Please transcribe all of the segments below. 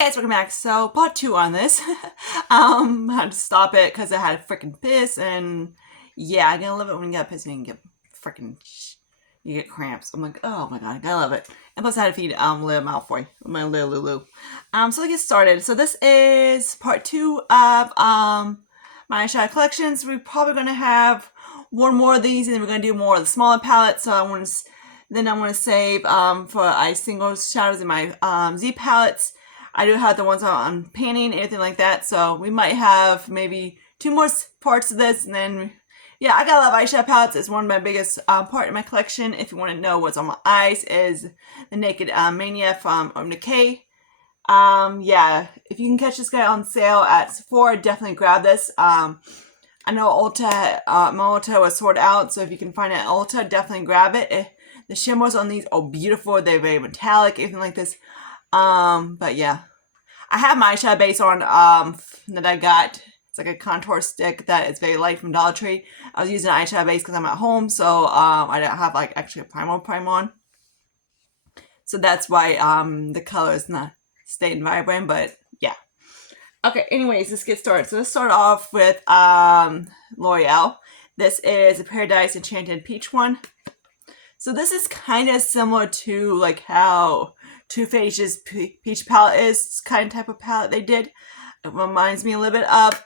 Hey, it's welcome back. So, part two on this. I had to stop it because I had a freaking piss, and yeah, I gotta love it when you got piss and you get freaking, you get cramps. I'm like, oh my god, I gotta love it. And plus, I had to feed little Malfoy, my little Lulu. So let's get started. So this is part two of my eyeshadow collections. We're probably gonna have one more of these, and then we're gonna do more of the smaller palettes. So then I want to save for eye single shadows in my Z palettes. I do have the ones on painting, anything like that. So we might have maybe two more parts of this, and then yeah, I got a lot of eyeshadow palettes. It's one of my biggest part in my collection. If you want to know what's on my eyes, is the Naked Mania from Decay. Yeah, if you can catch this guy on sale at Sephora, definitely grab this. I know Ulta, my Ulta was sold out, so if you can find it at Ulta, definitely grab it. The shimmers on these are beautiful. They're very metallic, anything like this. But yeah, I have my eyeshadow base on that I got. It's like a contour stick that is very light from Dollar Tree. I was using an eyeshadow base because I'm at home, so I don't have like actually a primer on. So that's why the color is not staying vibrant. But yeah. Okay. Anyways, let's get started. So let's start off with L'Oreal. This is a Paradise Enchanted Peach one. So this is kind of similar to like how Too Faced's Peach palette is. It's kind of type of palette they did. It reminds me a little bit of.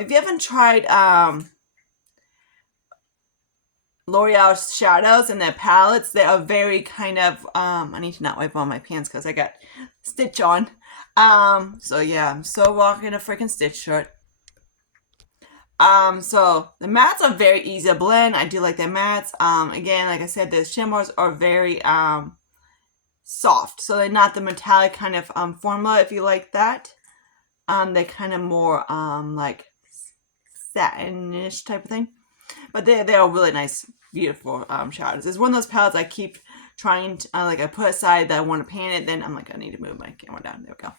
If you haven't tried L'Oreal's shadows and their palettes, they are very kind of, I need to not wipe on my pants because I got Stitch on. So yeah, I'm still rocking a freaking Stitch shirt. So the mattes are very easy to blend. I do like their mattes. Again, like I said, the shimmers are very, soft. So they're not the metallic kind of, formula if you like that. They're kind of more, like satinish type of thing. But they are really nice, beautiful, shadows. It's one of those palettes I keep trying to, like I put aside that I want to paint it. Then I'm like, I need to move my camera down. There we go.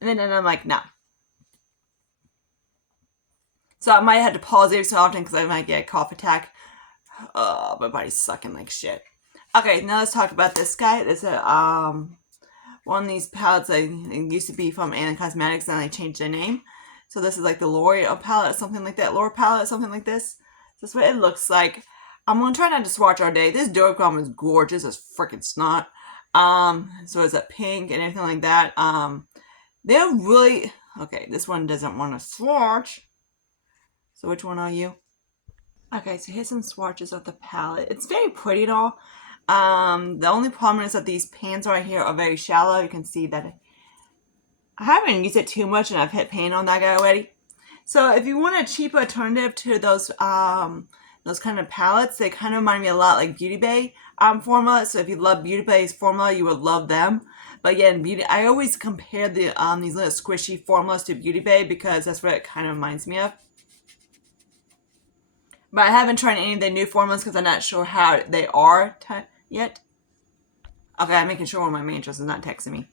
And then I'm like, nah. So I might have to pause every so often because I might get a cough attack. Oh, my body's sucking like shit. Okay, now let's talk about this guy. There's a one of these palettes that used to be from Anna Cosmetics, and they changed their name. So this is like the L'Oreal palette, something like that. L'Oreal palette, something like this. This is what it looks like. I'm gonna try not to swatch all day. This duochrome is gorgeous as freaking snot. So it's a pink and everything like that. They're really okay. This one doesn't want to swatch. So which one are you? Okay, so here's some swatches of the palette. It's very pretty and all. The only problem is that these pans right here are very shallow. You can see that I haven't used it too much, and I've hit paint on that guy already. So if you want a cheaper alternative to those kind of palettes, they kind of remind me a lot like Beauty Bay formula. So if you love Beauty Bay's formula, you would love them. But again, I always compare these little squishy formulas to Beauty Bay because that's what it kind of reminds me of. But I haven't tried any of the new formulas because I'm not sure how they are yet. Okay, I'm making sure one of my mantras is not texting me.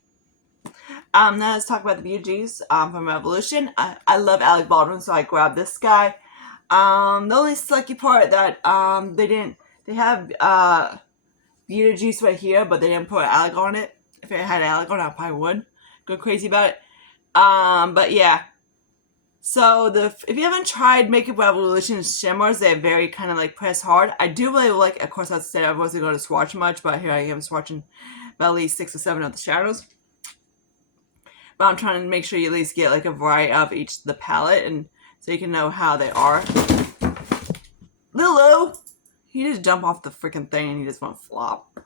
Now let's talk about the BGs from Revolution. I love Alec Baldwin, so I grabbed this guy. The only sucky part that they have Beauty Juice right here, but they didn't put Alec on it. If it had Alec on it, I probably would go crazy about it. But yeah. So if you haven't tried Makeup Revolution shimmers, they're very kind of like press hard. I do really like. Of course, I said I wasn't going to swatch much, but here I am swatching about at least 6 or 7 of the shadows. But I'm trying to make sure you at least get like a variety of each the palette, and so you can know how they are. Lulu, he just jumped off the freaking thing and he just went flop.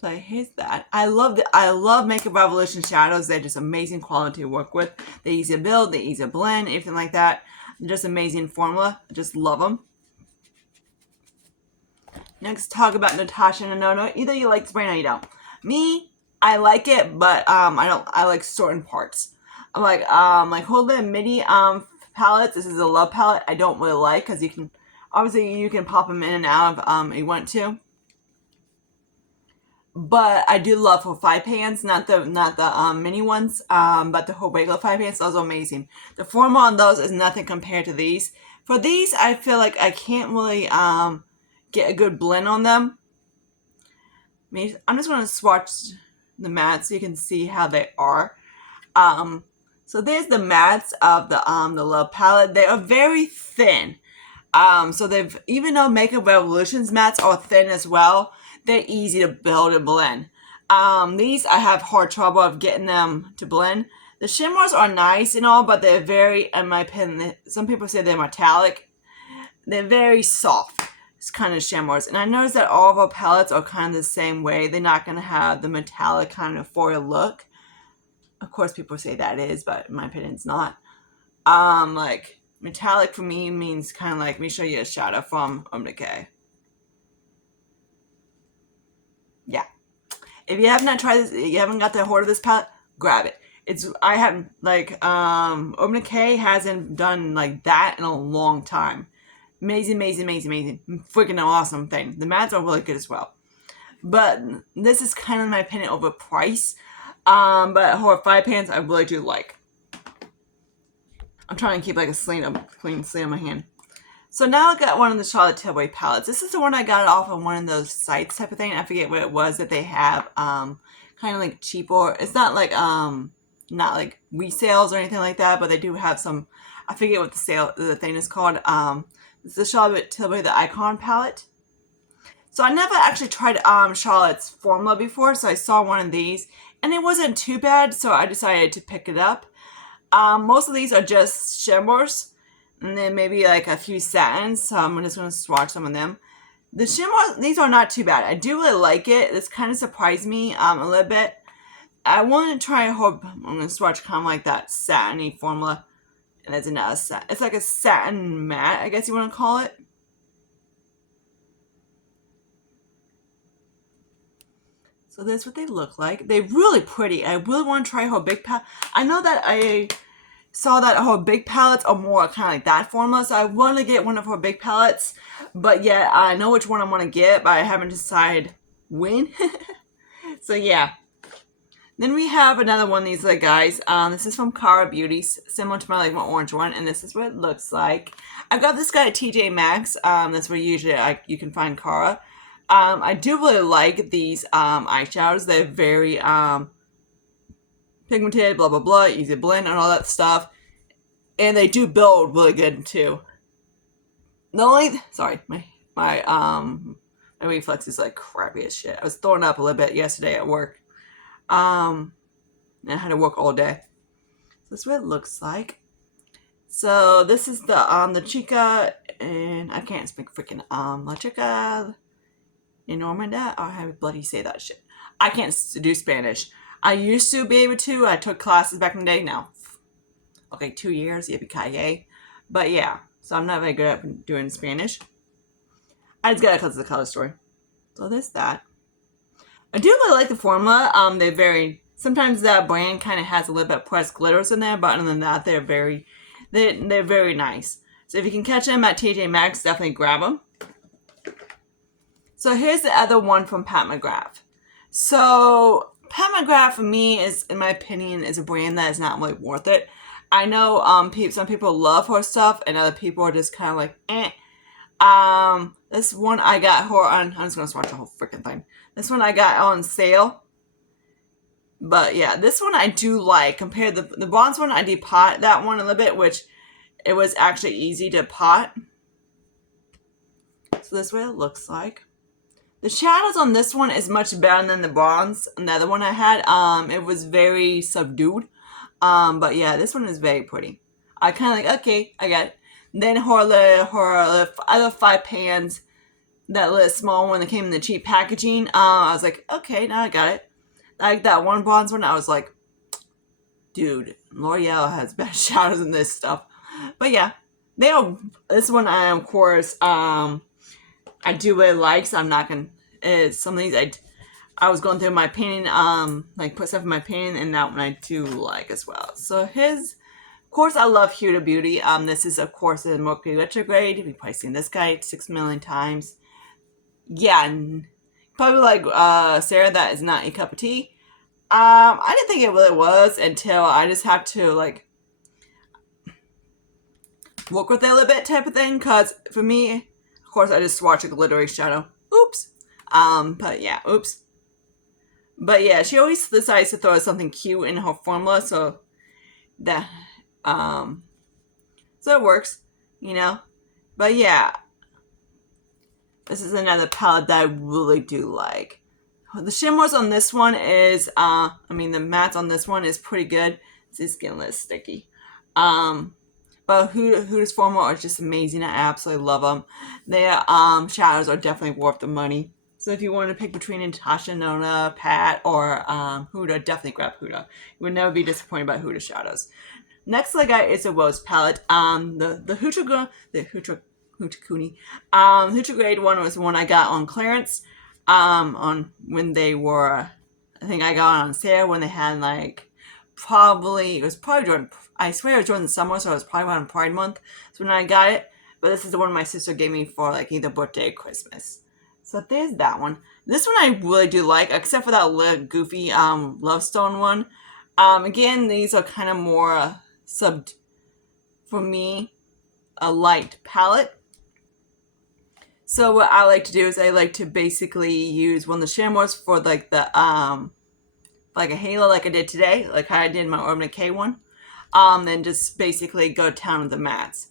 So here's that. I love Makeup Revolution shadows. They're just amazing quality to work with. They're easy to build, they're easy to blend, everything like that. They're just amazing formula. I just love them. Next, talk about Natasha Denona. Either you like this brand or you don't. Me, I like it, but I like certain parts. I'm like Holy Midi palettes. This is a love palette. I don't really like because you can pop them in and out if you want to. But I do love her 5 pans, not the mini ones, but the whole regular 5 pans. Those are amazing. The formula on those is nothing compared to these. For these, I feel like I can't really get a good blend on them. I'm just going to swatch the matte so you can see how they are. So there's the mats of the Love palette. They are very thin. So they've, even though Makeup Revolution's mats are thin as well, they're easy to build and blend. These I have hard trouble of getting them to blend. The shimmers are nice and all, but they're very, in my opinion, some people say they're metallic. They're very soft. It's kind of shimmers. And I noticed that all of our palettes are kind of the same way. They're not going to have the metallic kind of foil look. Of course, people say that is, but in my opinion, it's not. Like, metallic for me means kind of like, let me show you a shadow from Urban Decay. Yeah. If you have not tried this, you haven't got the hold of this palette, grab it. I haven't, like, Urban Decay hasn't done like that in a long time. Amazing. Freaking awesome thing. The mats are really good as well. But this is kind of, in my opinion, overpriced. But Horror 5 pans I really do like. I'm trying to keep like a clean slate on my hand. So now I got one of the Charlotte Tilbury palettes. This is the one I got off of one of those sites type of thing. I forget what it was that they have. Kind of like cheaper. It's not like resales or anything like that, but they do have some. I forget what the thing is called. It's the Charlotte Tilbury, the Icon palette. So I never actually tried Charlotte's formula before, so I saw one of these, and it wasn't too bad, so I decided to pick it up. Most of these are just shimmers, and then maybe like a few satins, so I'm just going to swatch some of them. The shimmers, these are not too bad. I do really like it. This kind of surprised me a little bit. I want to try, I'm going to swatch kind of like that satiny formula. And there's another satin. It's like a satin matte, I guess you want to call it. So that's what they look like. They're really pretty. I really want to try her big palette. I know that I saw that her big palettes are more kind of like that formula, so I want to get one of her big palettes. But yeah, I know which one I want to get, but I haven't decided when. So yeah. Then we have another one of these guys. This is from Cara Beauty, similar to my orange one, and this is what it looks like. I've got this guy at TJ Maxx. That's where usually you can find Cara. I do really like these eyeshadows. They're very pigmented, blah blah blah, easy to blend and all that stuff, and they do build really good too. My reflex is like crappy as shit. I was throwing up a little bit yesterday at work. And I had to work all day. So this is what it looks like. So this is the Chica, and I can't speak freaking La Chica Enormidad. Oh, how bloody say that shit. I can't do Spanish. I used to be able to. I took classes back in the day. Now, okay, 2 years. Yippee-ki-yay. But yeah, so I'm not very good at doing Spanish. I just got it because of the color story. So there's that. I do really like the formula. They're very. Sometimes that brand kind of has a little bit of pressed glitters in there, but other than that, they're very nice. So if you can catch them at TJ Maxx, definitely grab them. So here's the other one from Pat McGrath. So Pat McGrath for me is, in my opinion, is a brand that is not really worth it. I know some people love her stuff, and other people are just kind of like, eh. This one I got her on. I'm just gonna swatch the whole freaking thing. This one I got on sale. But yeah, this one I do like. Compared to the bronze one, I did pot that one a little bit, which it was actually easy to pot. So this is what it looks like. The shadows on this one is much better than the bronze. And the other one I had, it was very subdued. But yeah, this one is very pretty. I kind of like, okay, I got it. Then her other 5 pans, that little small one that came in the cheap packaging, I was like, okay, now I got it. Like that one bronze one, I was like, dude, L'Oreal has better shadows than this stuff. But yeah, this one, of course, I do really like, so I'm not going to, some of these, I was going through my painting, like put stuff in my painting, and that one I do like as well. So of course, I love Huda Beauty. This is, of course, a Mercury retrograde. You've probably seen this guy 6 million times. Yeah, probably like Sarah, that is not a cup of tea. I didn't think it really was until I just have to like work with it a little bit type of thing. Because for me, of course, I just swatch a glittery shadow. Oops. But yeah, oops. But yeah, she always decides to throw something cute in her formula, so that um so it works, you know. But yeah, this is another palette that I really do like. The shimmers on this one is the mattes on this one is pretty good. It's getting a little sticky. But Huda's formula are just amazing. I absolutely love them. Their shadows are definitely worth the money. So if you want to pick between Natasha, Nona, Pat, or Huda, definitely grab Huda. You would never be disappointed by Huda shadows. Next I got is a rose palette. The Hutakuni. Huta Grade one was one I got on clearance. On when they were, I think I got on sale when they had like it was probably during, I swear it was during the summer, so it was probably around Pride Month. So when I got it, but this is the one my sister gave me for like either birthday or Christmas. So there's that one. This one I really do like, except for that little goofy Love Stone one. Again, these are kind of more for me, a light palette. So what I like to do is I like to basically use one of the shimmers for like the like a halo, like I did today, like how I did my Urban Decay one. Then just basically go to town with the mattes.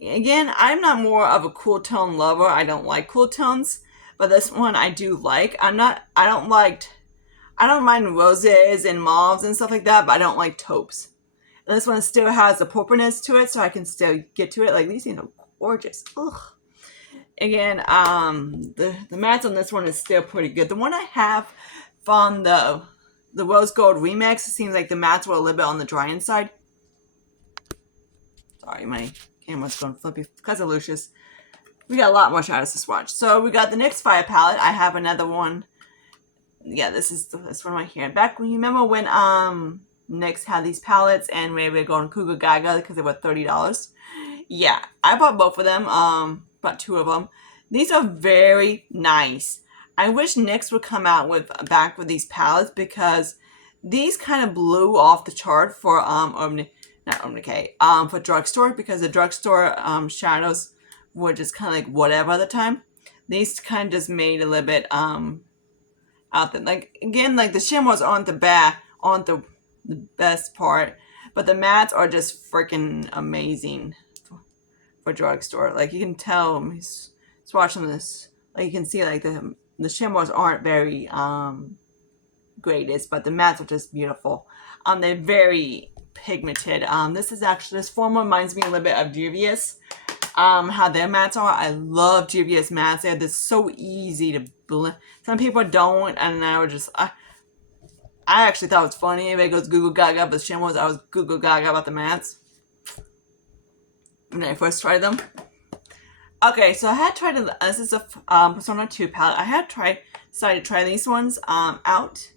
Again, I'm not more of a cool tone lover. I don't like cool tones, but this one I do like. I don't mind roses and mauves and stuff like that, but I don't like taupes. And this one still has the purpleness to it, so I can still get to it. Like these things are gorgeous. Ugh. Again, the mattes on this one is still pretty good. The one I have from the Rose Gold Remix, it seems like the mattes were a little bit on the drying side. Sorry, my camera's going flippy because of Lucius. We got a lot more shadows to swatch. So we got the NYX Fire palette. I have another one. Yeah, this one right here. Back when you remember when NYX had these palettes and we were going Cuckoo Gaga because they were $30. Yeah, I bought both of them. Bought two of them. These are very nice. I wish NYX would come out back with these palettes because these kind of blew off the chart for for drugstore, because the drugstore shadows were just kind of like whatever at the time. These kind of just made a little bit out there. Like again, like the shimmers aren't the best part, but the mattes are just freaking amazing for drugstore. Like you can tell, he's watching this. Like you can see, like the shimmers aren't very greatest, but the mattes are just beautiful. They're very pigmented. This formula reminds me a little bit of Juvia's. How their mattes are. I love Juvia's mattes. They're just so easy to blend. Some people don't, and I was just I actually thought it was funny. Everybody goes Google Gaga, but shimmers, I was Google Gaga about the mattes when I first tried them. Okay, so I had tried this is a Persona 2 palette. I had decided to try these ones out.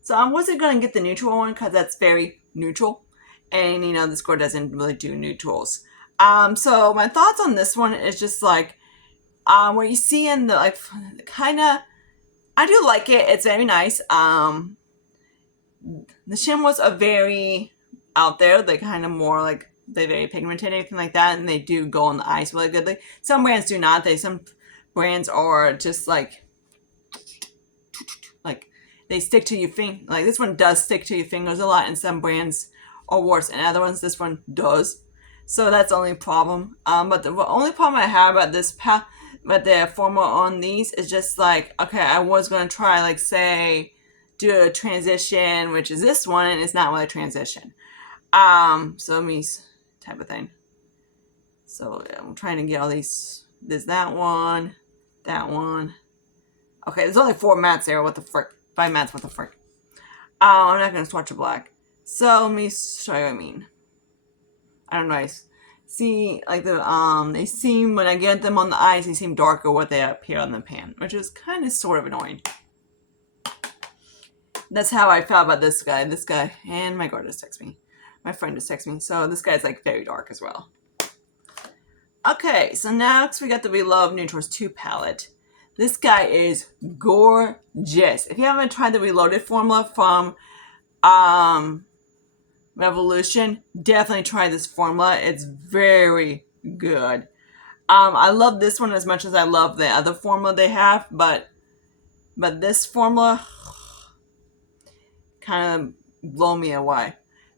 So I wasn't going to get the neutral one because that's very neutral. And, this girl doesn't really do neutrals. So my thoughts on this one is just like, what you see in the, like, kind of, I do like it. It's very nice. The shimmers are very out there. They kind of more like, they're very pigmented, anything like that. And they do go on the eyes really good. Some brands do not. Some brands are just like they stick to your finger. Like this one does stick to your fingers a lot, and some brands are worse. And other ones, this one does. So that's the only problem. But the only problem I have about but the formula on these is just like, okay, I was going to try, like, say, do a transition, which is this one, and it's not really a transition. So let me type of thing. So I'm trying to get all these. There's that one. Okay, there's only 4 mattes there. What the frick? 5 mattes. What the frick? I'm not going to swatch a black. So let me show you what I mean. I don't know. I see, like, they seem, when I get them on the eyes, they seem darker what they appear on the pan, which is kind of sort of annoying. That's how I felt about this guy. And my girl just texted me. My friend just texted me. So this guy's, like, very dark as well. Okay, so next we got the Reload Neutrals 2 palette. This guy is gorgeous. If you haven't tried the Reloaded formula from Revolution, definitely try this formula. It's very good. I love this one as much as I love the other formula they have, but this formula, kind of blow me away.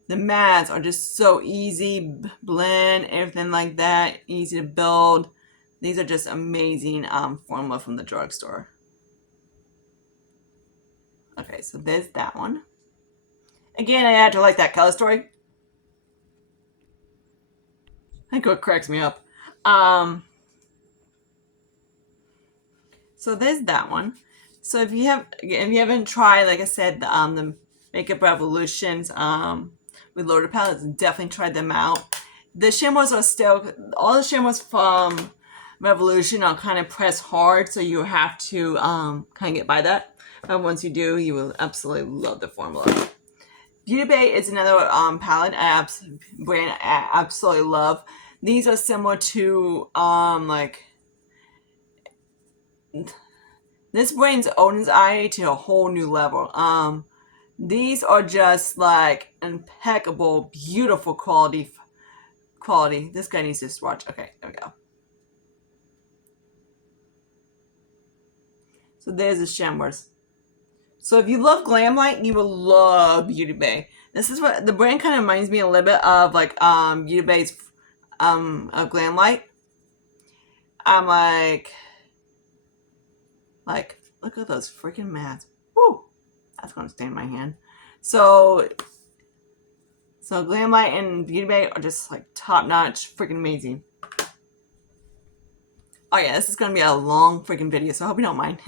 The mats are just so easy, blend, everything like that, easy to build. These are just amazing formula from the drugstore. Okay, so there's that one. Again, I had to like that color story. I think what cracks me up. So there's that one. So if you haven't tried, like I said, the Makeup Revolutions with loader palettes, definitely try them out. The shimmers are still, all the shimmers from Revolution are kind of pressed hard, so you have to kind of get by that. But once you do, you will absolutely love the formula. Beauty Bay is another palette brand I absolutely love. These are similar to this brings Odin's Eye to a whole new level. These are just like impeccable, beautiful quality. This guy needs to swatch. Okay, there we go. So there's the shimmers. So if you love glam light, you will love Beauty Bay. This is what the brand kind of reminds me a little bit of, like Beauty Bay's glam light. I'm like look at those freaking mats. Woo! That's gonna stay in my hand. So glam light and Beauty Bay are just like top notch, freaking amazing. Oh yeah, this is gonna be a long freaking video, so I hope you don't mind.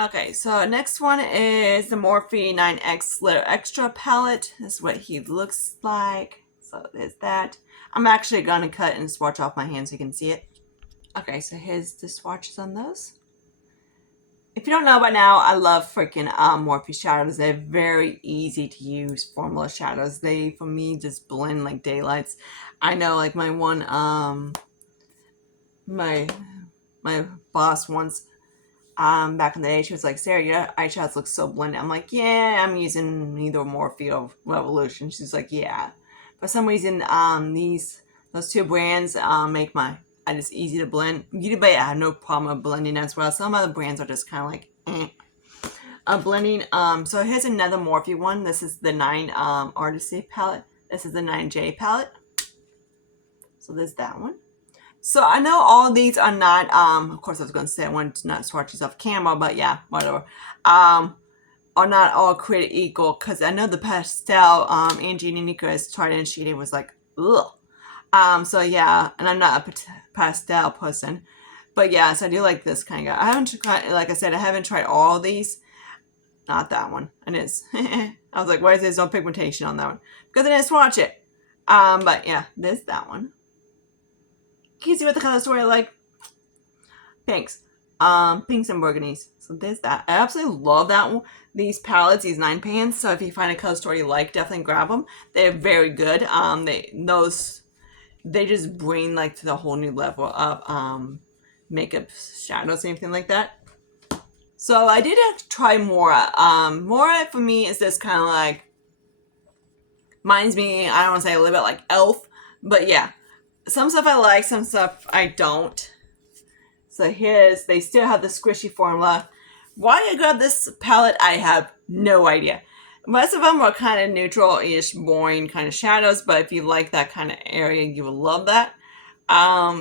Okay, so next one is the Morphe 9X Glitter Extra palette. This is what he looks like. So there's that. I'm actually gonna cut and swatch off my hand so you can see it. Okay, so here's the swatches on those. If you don't know by now, I love freaking Morphe shadows. They're very easy to use formula shadows. They, for me, just blend like daylights. I know, like my one, my boss once, back in the day, she was like, Sarah, your eyeshadows look so blended. I'm like, yeah, I'm using either Morphe or Revolution. She's like, yeah. For some reason, those two brands make my just easy to blend. Beauty Bay, I have no problem with blending as well. Some other brands are just kind of like, blending. So here's another Morphe one. This is the 9 Artistry palette. This is the 9J palette. So there's that one. So I know all these are not, of course I was going to say I wanted to not swatch these off camera, but yeah, whatever. Are not all created equal, because I know the pastel, Angie Nico has tried and she was like, ugh. So yeah, and I'm not a pastel person, but yeah, so I do like this kind of guy. I haven't tried, like I said, I haven't tried all of these. Not that one. And it's, I was like, why is there no pigmentation on that one? Because I didn't swatch it. But yeah, there's that one. Can you see what the color story I like? Pinks. Pinks and burgundies. So there's that. I absolutely love that one. These palettes, these 9 pans. So if you find a color story you like, definitely grab them. They're very good. They just bring like to the whole new level of makeup shadows and anything like that. So I did have to try Mora. Mora for me is this kind of like, reminds me, I don't want to say a little bit like Elf, but yeah. Some stuff I like, some stuff I don't. So they still have the squishy formula. Why I got this palette, I have no idea. Most of them are kind of neutral-ish, boring kind of shadows, but if you like that kind of area, you will love that.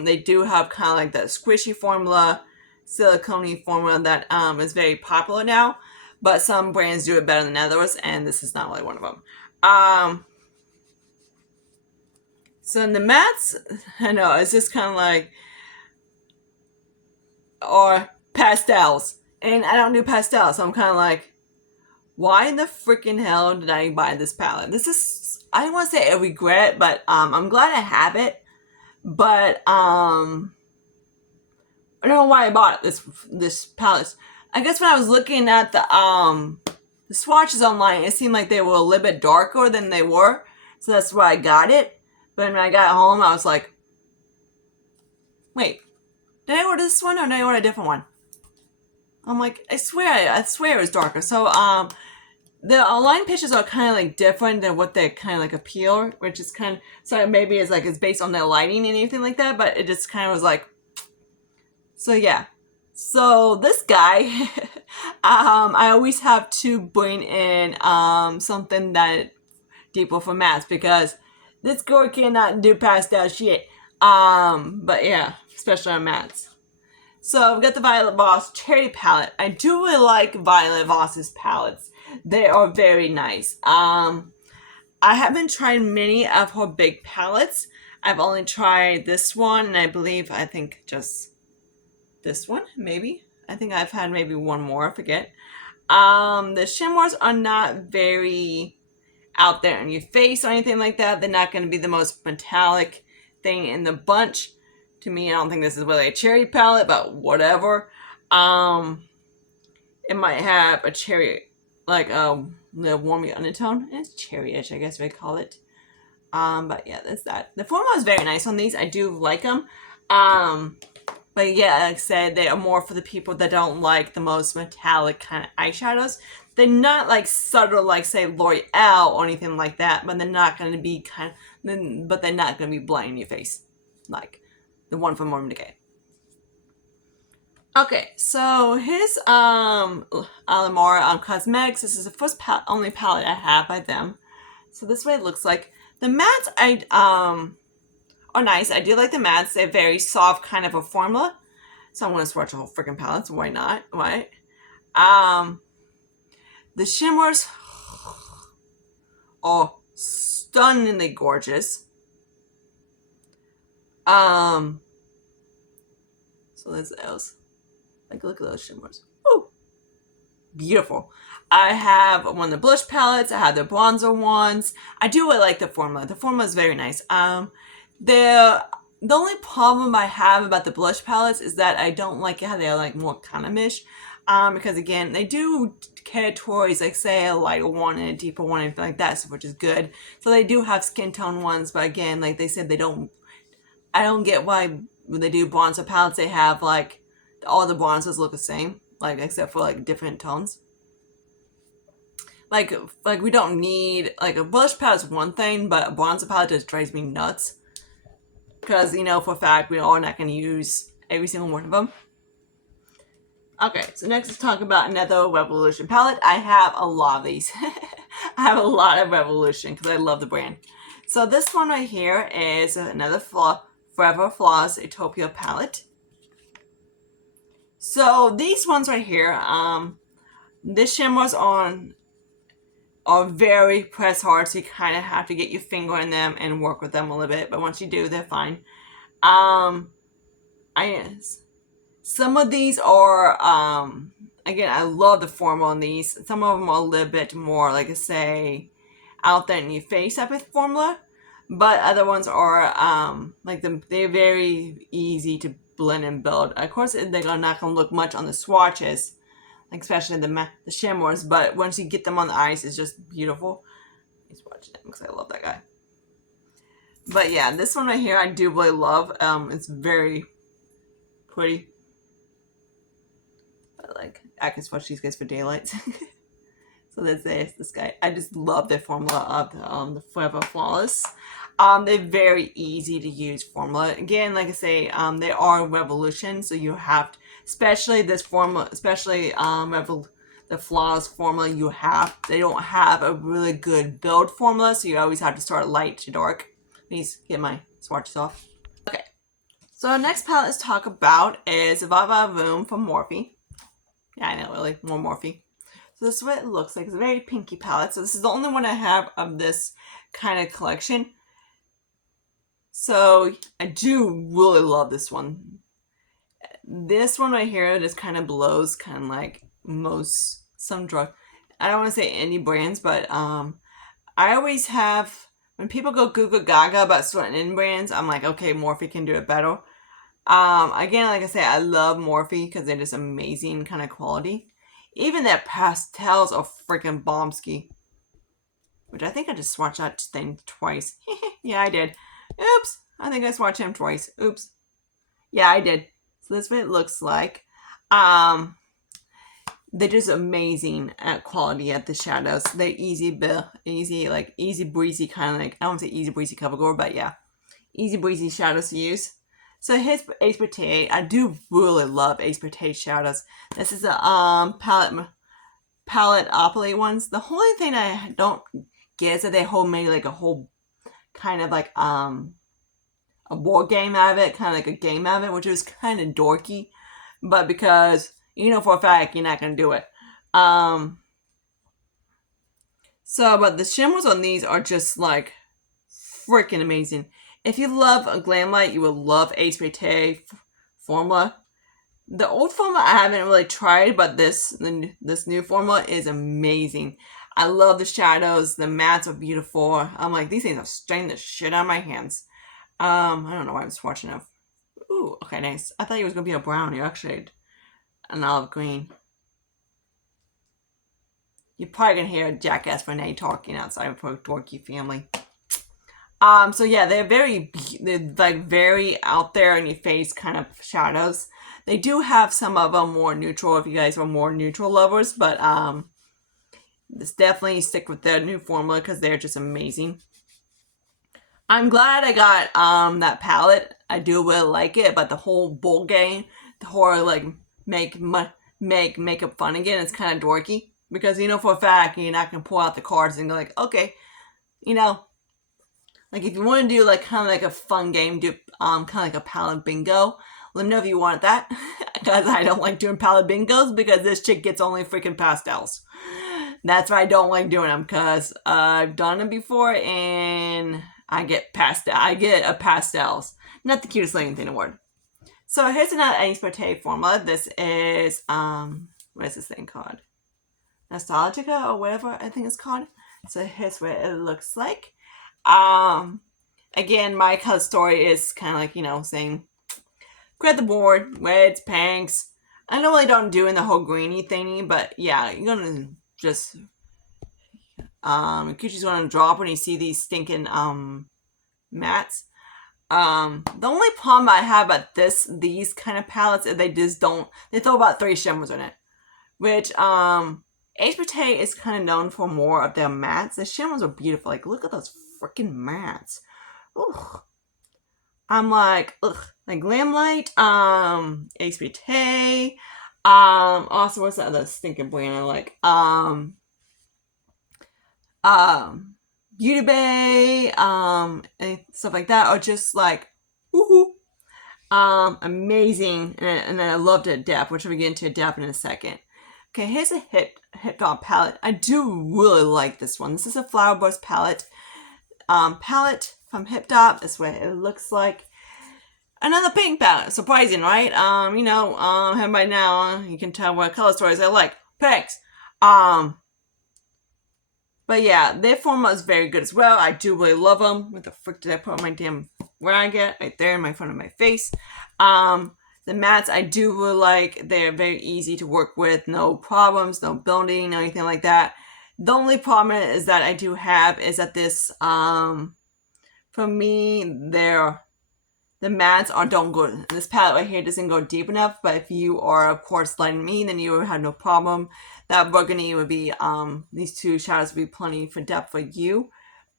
They do have kind of like that squishy formula, silicone formula that is very popular now, but some brands do it better than others, and this is not really one of them. So in the mattes, I know, it's just kind of like, or pastels. And I don't do pastels, so I'm kind of like, why the freaking hell did I buy this palette? This is, I don't want to say a regret, but I'm glad I have it. But I don't know why I bought this palette. I guess when I was looking at the swatches online, it seemed like they were a little bit darker than they were. So that's why I got it. But when I got home, I was like, wait, did I order this one or did I order a different one? I'm like, I swear it was darker. So the online pictures are kind of like different than what they kind of like appeal, which is kind of, so maybe it's like it's based on their lighting and anything like that, but it just kind of was like, so yeah. So this guy, I always have to bring in something that deeper for maths because this girl cannot do pastel shit. But yeah, especially on maths. So I've got the Violet Voss Cherry Palette. I do really like Violet Voss's palettes. They are very nice. I haven't tried many of her big palettes. I've only tried this one, and I think just this one, maybe. I think I've had maybe one more, I forget. The shimmers are not very out there in your face or anything like that. They're not going to be the most metallic thing in the bunch. To me, I don't think this is really a cherry palette, but whatever. It might have a cherry, like the warmy undertone. It's cherry-ish, I guess we call it. But yeah, that's that. The formula is very nice on these. I do like them. But yeah, like I said, they are more for the people that don't like the most metallic kind of eyeshadows. They're not like subtle, like say L'Oreal or anything like that, but they're not going to be but they're not going to be blinding your face, like the one from Urban Decay. Okay, so here's Alamora Cosmetics. This is the first only palette I have by them. So this way it looks like. The mattes are nice. I do like the mattes. They're very soft, kind of a formula. So I'm gonna swatch a whole freaking palette. So why not? Right? The shimmers are stunningly gorgeous. So there's those. Like, look at those shimmers. Woo! Beautiful. I have one of the blush palettes. I have the bronzer ones. I do really like the formula. The formula is very nice. The only problem I have about the blush palettes is that I don't like how they're like more kind-of-ish. Because again, they do cater towards, like say, a lighter one and a deeper one and anything like that, which is good. So they do have skin tone ones, but again, like they said, I don't get why when they do bronzer palettes, they have like all the bronzers look the same, like except for like different tones. Like we don't need, like a blush palette is one thing, but a bronzer palette just drives me nuts. Because, for a fact, we are not going to use every single one of them. Okay, so next let's talk about another Revolution palette. I have a lot of these. I have a lot of Revolution because I love the brand. So this one right here is another Forever Flawless Utopia palette. So these ones right here, the shimmers are very press hard, so you kind of have to get your finger in them and work with them a little bit. But once you do, they're fine. Some of these are, again, I love the formula on these. Some of them are a little bit more, like I say, out there in your face type of formula. But other ones are, they're very easy to blend and build. Of course, they're not going to look much on the swatches, like especially the shimmers. But once you get them on the eyes, it's just beautiful. Let's watch them because I love that guy. But yeah, this one right here, I do really love. It's very pretty. I can swatch these guys for daylight. So that's this guy. I just love the formula of the Forever Flawless. They're very easy to use formula. Again, like I say, they are Revolution, so you have to, especially this formula, especially the Flawless formula, they don't have a really good build formula, so you always have to start light to dark. Please get my swatches off. Okay, so our next palette let's talk about is Va Voom from Morphe. Yeah, I know, really, more Morphe. So this is what it looks like. It's a very pinky palette. So this is the only one I have of this kind of collection. So I do really love this one. This one right here just kind of blows, kind of like some drug. I don't want to say any brands, but I always have, when people go Google Gaga about certain brands, I'm like, okay, Morphe can do it better. Again, like I say, I love Morphe because they're just amazing kind of quality. Even their pastels are freaking bombski. Which I think I just swatched that thing twice. Yeah, I did. Oops. I think I swatched him twice. Oops. Yeah, I did. So this is what it looks like. They're just amazing at quality at the shadows. They're easy breezy kind of like, I don't want to say easy breezy cover girl, but yeah. Easy breezy shadows to use. So here's Ace Brute. I do really love Ace Brute shadows. This is the Palette ones. The only thing I don't get is that they made like a whole kind of like a board game out of it, kind of like a game out of it, which was kind of dorky. But because you know for a fact you're not gonna do it. But the shimmers on these are just like freaking amazing. If you love a Glamlite, you will love Ace Brute formula. The old formula I haven't really tried, but this new formula is amazing. I love the shadows. The mattes are beautiful. I'm like, these things are straining the shit out of my hands. I don't know why I'm swatching it. Ooh, okay, nice. I thought it was gonna be a brown. You actually an olive green. You're probably gonna hear Jackass Renee talking outside of her dorky family. So yeah, they're like very out there in your face kind of shadows. They do have some of them more neutral if you guys are more neutral lovers, but this definitely stick with their new formula because they're just amazing. I'm glad I got that palette. I do really like it, but the whole bowl game, the whole like make makeup fun again, it's kind of dorky because you know for a fact you're not gonna pull out the cards and go like, okay, you know, like if you want to do like kind of like a fun game, do kind of like a palette bingo. Let me know if you want that, because I don't like doing palette bingos because this chick gets only freaking pastels. That's why I don't like doing them, because I've done them before and I get a pastels. Not the cutest looking thing in the world. So here's another Ace Brute formula. This is what is this thing called? Nostalgica or whatever I think it's called. So here's what it looks like. Again, my color story is kind of like, you know, saying grab the board, reds, pinks. I normally don't do in the whole greeny thingy, but yeah, you're gonna just Gucci's gonna drop when you see these stinking mattes. The only problem I have about these kind of palettes is they throw about 3 shimmers in it, which Ace Brute is kind of known for more of their mattes. The shimmers are beautiful. Like, look at those freaking mattes. Ugh. I'm like, ugh. Like Glamlite, Ace Brute, also what's that other stinking brand I like? Beauty Bay, and stuff like that are just like, woohoo. Amazing. And then I loved it Dep, which we'll get into Dep in a second. Okay, here's a Hip Hop palette. I do really like this one. This is a Flower Burst palette. Palette from Hip Hop. This way it looks like. Another pink palette. Surprising, right? You know, and by now you can tell what color stories I like. Pinks. But yeah, their formula is very good as well. I do really love them. What the frick did I put on my damn rag at? Right there in front of my face. The mattes I do really like. They're very easy to work with. No problems, no building, anything like that. The only problem is that I do have is that this, for me, the mattes don't go, this palette right here doesn't go deep enough, but if you are, of course, like me, then you would have no problem. That burgundy would be, these 2 shadows would be plenty for depth for you.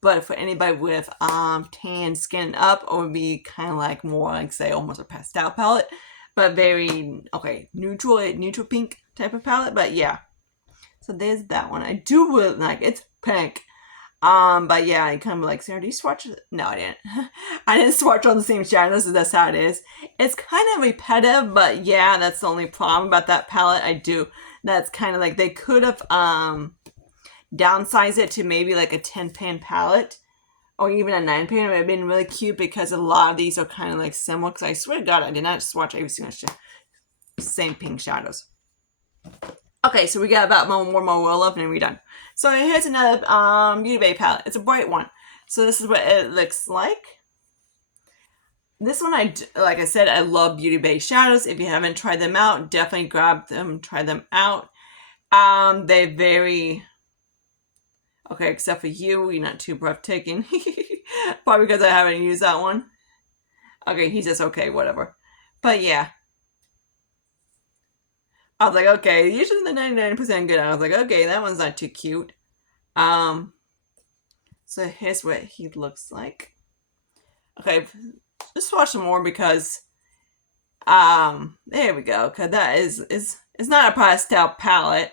But for anybody with tan skin up, it would be kind of like more like, say, almost a pastel palette. But very, okay, neutral pink type of palette. But yeah. So there's that one. I do really like it. It's pink. But yeah, I kind of like, Sarah, do you swatch? No, I didn't. I didn't swatch on the same shadows, so that's how it is. It's kind of repetitive, but yeah, that's the only problem about that palette. I do. That's kind of like, they could have downsized it to maybe like a 10-pan palette, or even a 9-pan. It would have been really cute because a lot of these are kind of like similar. Because I swear to God, I did not swatch every single same pink shadows. Okay, so we got about one more roll up and then we're done. So here's another Beauty Bay palette. It's a bright one. So this is what it looks like. This one, like I said, I love Beauty Bay shadows. If you haven't tried them out, definitely grab them, try them out. They're very, okay, except for you're not too breathtaking. Probably because I haven't used that one. Okay, he's just okay, whatever. But yeah. I was like, okay, usually the 99% good. I was like, okay, that one's not too cute. So here's what he looks like. Okay, just watch some more because There we go. Cause that is it's not a pastel palette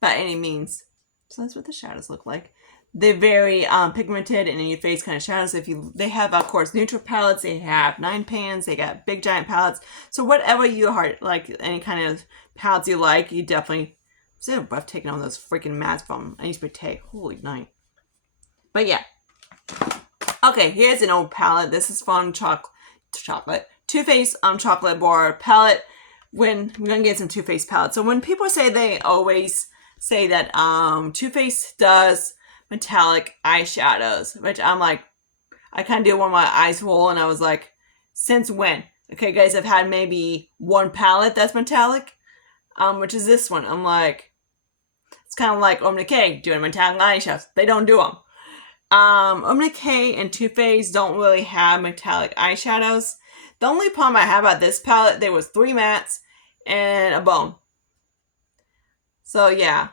by any means. So that's what the shadows look like. They're very pigmented and in your face kind of shadows. If you, they have of course neutral palettes. They have 9-pans. They got big giant palettes. So whatever you heart like, any kind of palettes you like, you definitely. So rough taking on those freaking mats from I used to take. Holy night. But yeah. Okay, here's an old palette. This is from chocolate Too Faced chocolate bar palette. When we're gonna get some Too Faced palettes. So when people say, they always say that Too Faced does metallic eyeshadows, which I'm like, I kind of did one of my eyes roll, and I was like, since when? Okay, guys, I've had maybe one palette that's metallic, which is this one. I'm like, it's kind of like Urban Decay doing metallic eyeshadows. They don't do them. Urban Decay and Too Faced don't really have metallic eyeshadows. The only problem I have about this palette, there was 3 mattes and a bone. So yeah.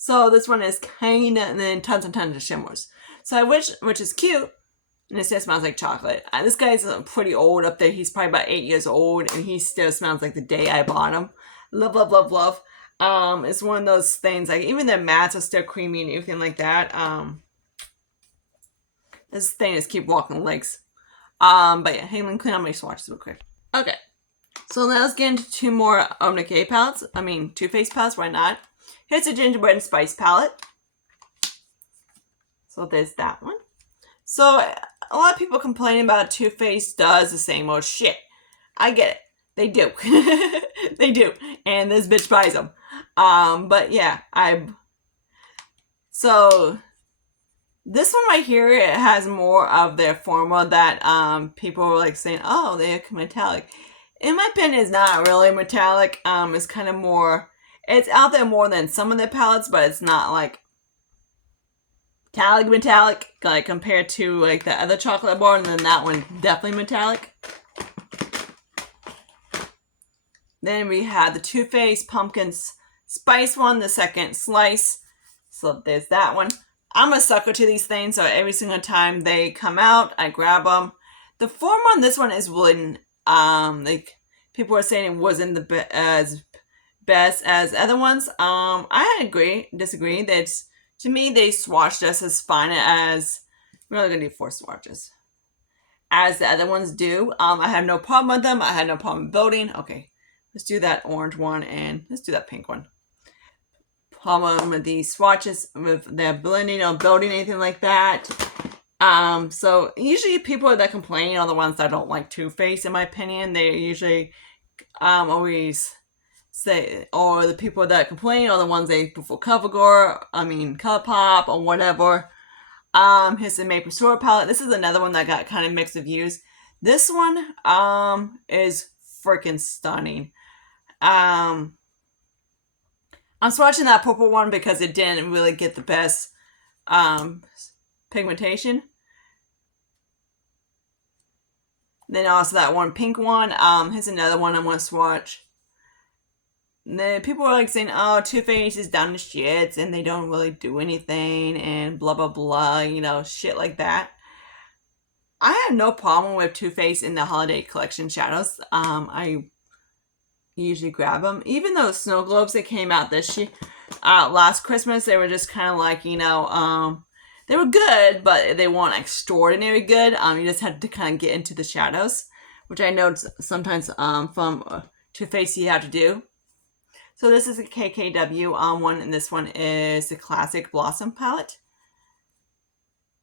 So this one is kinda, and then tons and tons of shimmers. So which is cute, and it still smells like chocolate. This guy's pretty old up there. He's probably about 8 years old, and he still smells like the day I bought him. Love, love, love, love. It's one of those things, like even the mattes are still creamy and everything like that. This thing is keep walking legs. But yeah, hey, let me clean out my swatches real quick. Okay. So now let's get into 2 more Urban Decay palettes. I mean, Too Faced palettes, why not? Here's a Gingerbread and Spice palette. So there's that one. So a lot of people complaining about Too Faced does the same old shit. I get it. They do. They do. And this bitch buys them. But yeah, so this one right here, it has more of their formula that people were like saying, oh, they're metallic. In my opinion, it's not really metallic. It's kind of more, it's out there more than some of their palettes, but it's not like metallic, like compared to like the other chocolate bar, and then that one definitely metallic. Then we have the Too Faced Pumpkin Spice one, the second slice. So there's that one. I'm a sucker to these things, so every single time they come out, I grab them. The form on this one is wooden. Like people are saying it wasn't as best as other ones. I disagree. That to me, they swatched us as fine as, we're only gonna do 4 swatches, as the other ones do. I have no problem with them. I had no problem building. Okay, let's do that orange one, and let's do that pink one. Problem with these swatches, with their blending or building, anything like that. So usually people that complain are the ones that don't like Too Faced, in my opinion. They usually always say, or the people that complain are the ones they prefer ColourPop or whatever. Here's the Maple Syrup palette. This is another one that got kind of mixed reviews. This one is freaking stunning. I'm swatching that purple one because it didn't really get the best pigmentation. Then also that one pink one. Here's another one I want to swatch. And then people are like saying, oh, Too Faced is down to shits and they don't really do anything and blah, blah, blah, you know, shit like that. I have no problem with Too Faced in the holiday collection shadows. I usually grab them. Even those snow globes that came out this year, last Christmas, they were just kind of like, you know, they were good, but they weren't extraordinary good. You just had to kind of get into the shadows, which I know sometimes from Too Faced you have to do. So this is a KKW one, and this one is the Classic Blossom palette.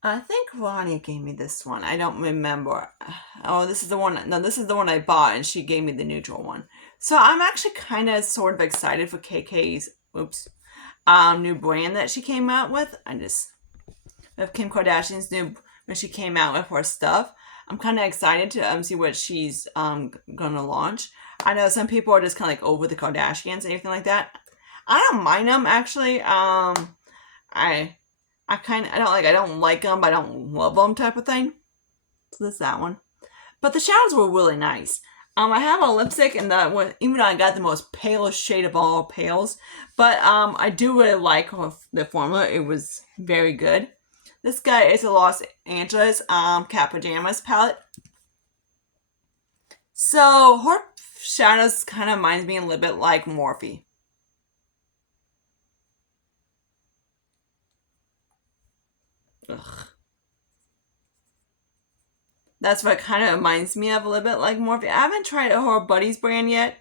I think Rania gave me this one. I don't remember. Oh, this is the one. No, this is the one I bought, and she gave me the neutral one. So I'm actually kind of sort of excited for KK's new brand that she came out with. With Kim Kardashian's new, when she came out with her stuff, I'm kind of excited to see what she's gonna launch. I know some people are just kind of like over the Kardashians and everything like that. I don't mind them actually. I don't like them, but I don't love them type of thing. So that's that one. But the shadows were really nice. I have a lipstick, and that one, even though I got the most palest shade of all pales, but I do really like the formula. It was very good. This guy is a Los Angeles Cat Pajamas palette. So her shadows kind of reminds me a little bit like Morphe. Ugh. That's what it kind of reminds me of a little bit like Morphe. I haven't tried her Buddies brand yet,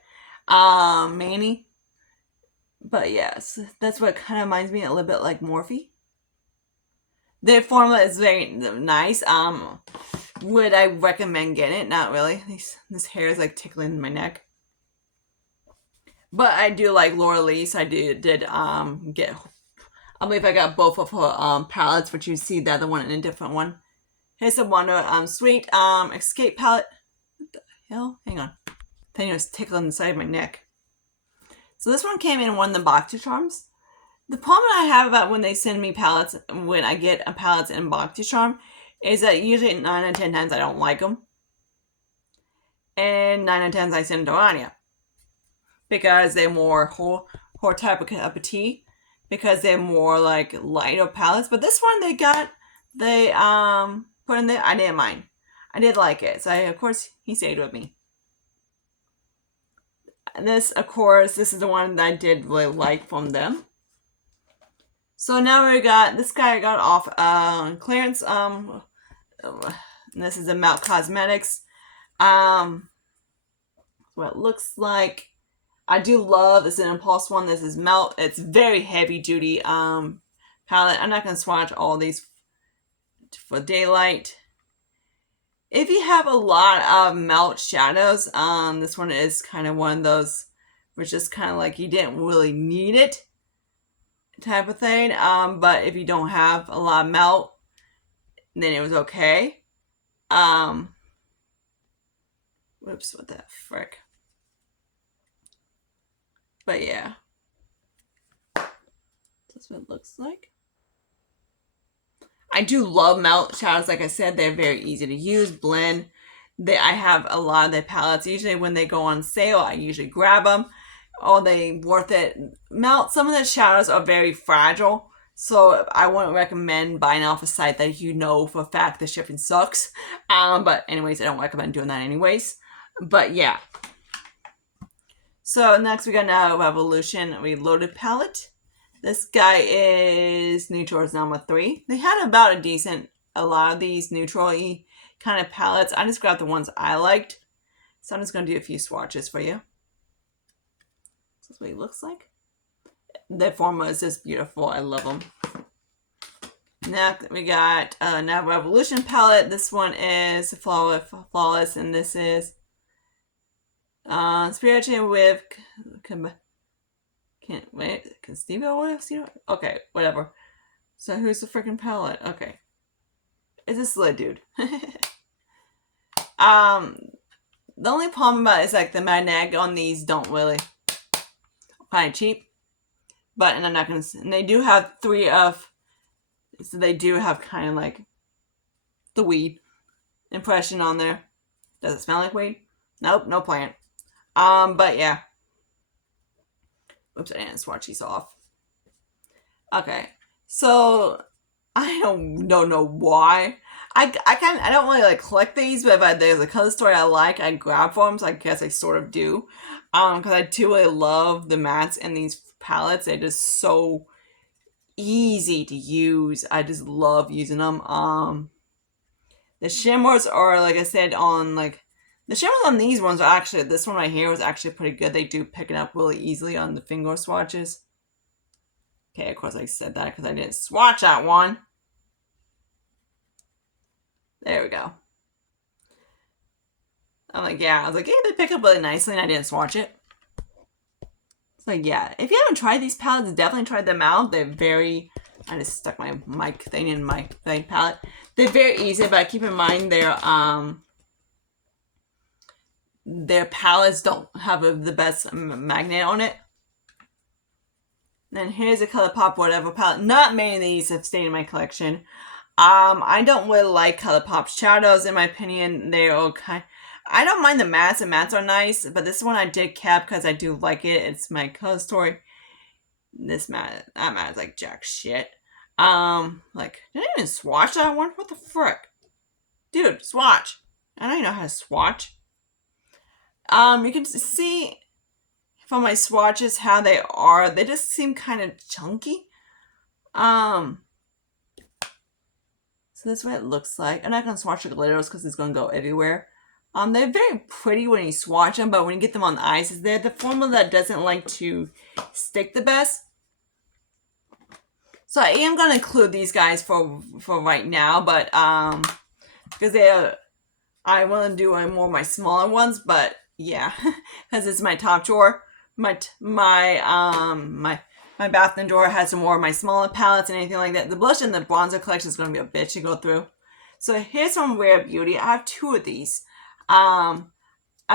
Manny. But yes, that's what it kind of reminds me a little bit like Morphe. Their formula is very nice. Would I recommend getting it? Not really. This hair is like tickling my neck. But I do like Laura Lee, so I did get. I believe I got both of her palettes, but you see the other one in a different one. Here's the Wonder Sweet Escape palette. What the hell? Hang on. Then it was tickling inside of my neck. So this one came in one of the Bhakti Charms. The problem I have about when they send me palettes, when I get a palettes in Bhakti Charm, is that usually 9 out of 10 times I don't like them. And 9 out of 10 times I send to Anya. Because they're more her type of cup of tea. Because they're more like lighter palettes. But this one they put in there, I didn't mind. I did like it. So of course he stayed with me. And this, of course, this is the one that I did really like from them. So now we got, this guy I got off clearance. This is a Melt Cosmetics. What it looks like. I do love, this is an Impulse one. This is Melt. It's very heavy duty palette. I'm not going to swatch all these for daylight. If you have a lot of Melt shadows, this one is kind of one of those which is kind of like you didn't really need it type of thing. But if you don't have a lot of Melt, then it was okay. Whoops, what the frick. But yeah. That's what it looks like. I do love Melt shadows. Like I said, they're very easy to use, blend. I have a lot of their palettes. Usually when they go on sale, I usually grab them. Oh, they worth it. Melt, some of the shadows are very fragile. So I wouldn't recommend buying off a site that you know for a fact the shipping sucks. But anyways, I don't recommend doing that anyways. But yeah. So next we got now Revolution Reloaded palette. This guy is Neutrals number 3. They had about a lot of these neutral-y kind of palettes. I just grabbed the ones I liked. So I'm just going to do a few swatches for you. This is what he looks like. Their formula is just beautiful. I love them. Next we got now Revolution palette. This one is Flawless, and this is Spiritual with can't wait. Can Steve oil? Okay, whatever. So who's the freaking palette? Okay. It's this little dude. The only problem about it is like the magnet on these don't really kind of cheap. But and I'm not gonna. And they do have 3 of. So they do have kind of like the weed impression on there. Does it smell like weed? Nope, no plant. But yeah. Oops, I didn't swatch these off. Okay, so I don't know why. I don't really like collect these, but if there's a color story I like, I grab for them. So I guess I sort of do, because I do really love the mattes in these palettes. They're just so easy to use. I just love using them. The shimmers are, like I said, on like. The shimmers on these ones are actually, this one right here was actually pretty good. They do pick it up really easily on the finger swatches. Okay, of course I said that because I didn't swatch that one. There we go. I'm like, yeah. I was like, hey, they pick up really nicely, and I didn't swatch it. It's like, yeah. If you haven't tried these palettes, definitely try them out. They're very... I just stuck my mic thing in my thing palette. They're very easy, but keep in mind their palettes don't have the best magnet on it. Then here's a ColourPop whatever palette. Not many of these have stayed in my collection. I don't really like ColourPop shadows. In my opinion, they're okay. I don't mind the mattes. The mattes are nice, but this one I did cap because I do like it. It's my color story. This matte, that matte is like jack shit. Like, did I even swatch that one? What the frick? Dude, swatch. I don't even know how to swatch. You can see from my swatches how they are. They just seem kind of chunky. So this is what it looks like. I'm not gonna swatch the glitters because it's gonna go everywhere. They're very pretty when you swatch them, but when you get them on the ice, they're the formula that doesn't like to stick the best. So I am gonna include these guys for right now, but because I want to do more of my smaller ones, but yeah, because it's my top drawer. My bathroom drawer has some more of my smaller palettes and anything like that. The blush and the bronzer collection is gonna be a bitch to go through. So here's some Rare Beauty. I have 2 of these. I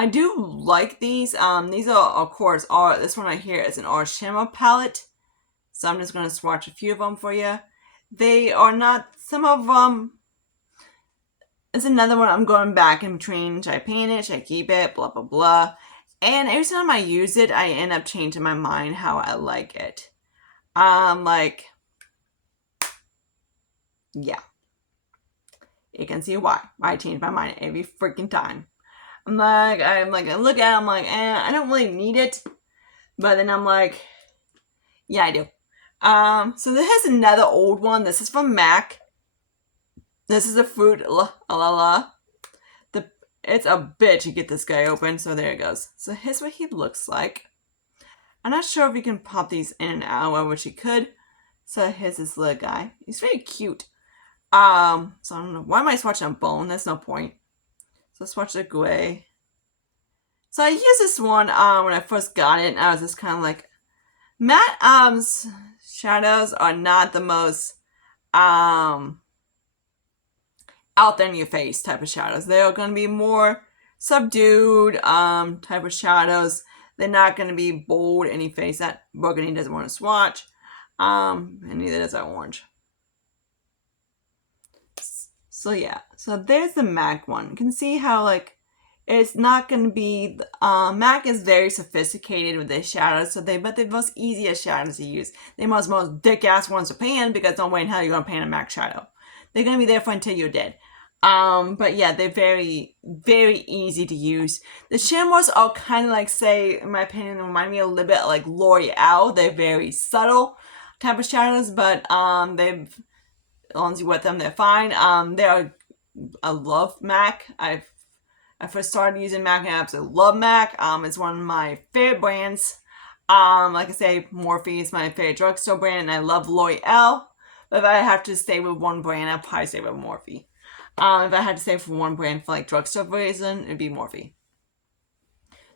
do like these. These are, of course, this one right here is an Art Shimmer palette. So I'm just going to swatch a few of them for you. They are not, some of them, it's another one I'm going back in between. Should I paint it? Should I keep it? Blah, blah, blah. And every time I use it, I end up changing my mind how I like it. Yeah. You can see why I change my mind every freaking time. I look at it, I'm like, I don't really need it. But then I'm like, yeah, I do. So this is another old one. This is from MAC. This is the Fruit La La La. It's a bitch to get this guy open. So there it goes. So here's what he looks like. I'm not sure if you can pop these in and out. I wish you could. So here's this little guy. He's very cute. So I don't know. Why am I swatching a bone? That's no point. So let's swatch the gray. So I used this one when I first got it. And I was just kind of like, matte shadows are not the most out there in your face type of shadows. They're going to be more subdued type of shadows. They're not going to be bold in your face. That burgundy doesn't want to swatch. And neither does that orange. So yeah. So there's the MAC one. You can see how like it's not going to be, MAC is very sophisticated with their shadows, but they're the most easiest shadows to use. They're most dick-ass ones to paint because no way in hell you're going to paint a MAC shadow. They're going to be there for until you're dead. But yeah, they're very, very easy to use. The shimmers are kind of like, say, in my opinion, remind me a little bit like L'Oreal. They're very subtle type of shadows, but as long as you wet them, they're fine. I love MAC. I first started using MAC and I absolutely love MAC. It's one of my favorite brands. Like I say, Morphe is my favorite drugstore brand, and I love L'Oreal. But if I have to stay with one brand, I'd probably stay with Morphe. If I had to stay for one brand for like drugstore reason, it'd be Morphe.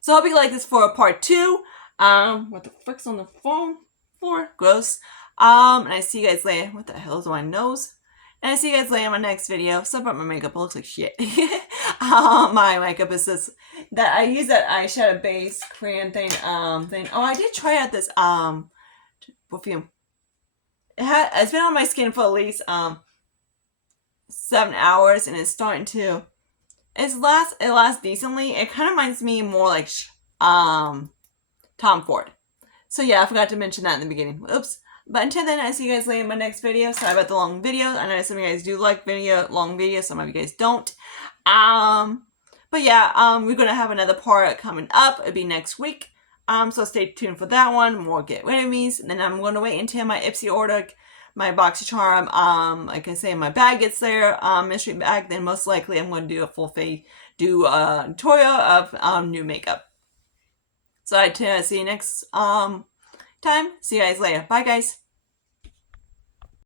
So I hope you like this for part 2. What the frick's on the phone for? Gross. And I see you guys later. What the hell is on my nose? And I see you guys later in my next video. Sorry about my makeup. It looks like shit. My makeup is this. That I use that eyeshadow base crayon thing. Oh, I did try out this perfume. It's been on my skin for at least 7 hours, and it's starting to. It lasts decently. It kind of reminds me more like Tom Ford. So yeah, I forgot to mention that in the beginning. Oops. But until then, I'll see you guys later in my next video. Sorry about the long video. I know some of you guys do like long videos. Some of you guys don't. But yeah, we're going to have another part coming up. It'll be next week. So stay tuned for that one. More Get Rid of Me's. And then I'm going to wait until my Ipsy order, my BoxyCharm, like I say, my bag gets there, mystery bag. Then most likely I'm going to do a full face, tutorial of new makeup. So I see you next time. See you guys later. Bye, guys.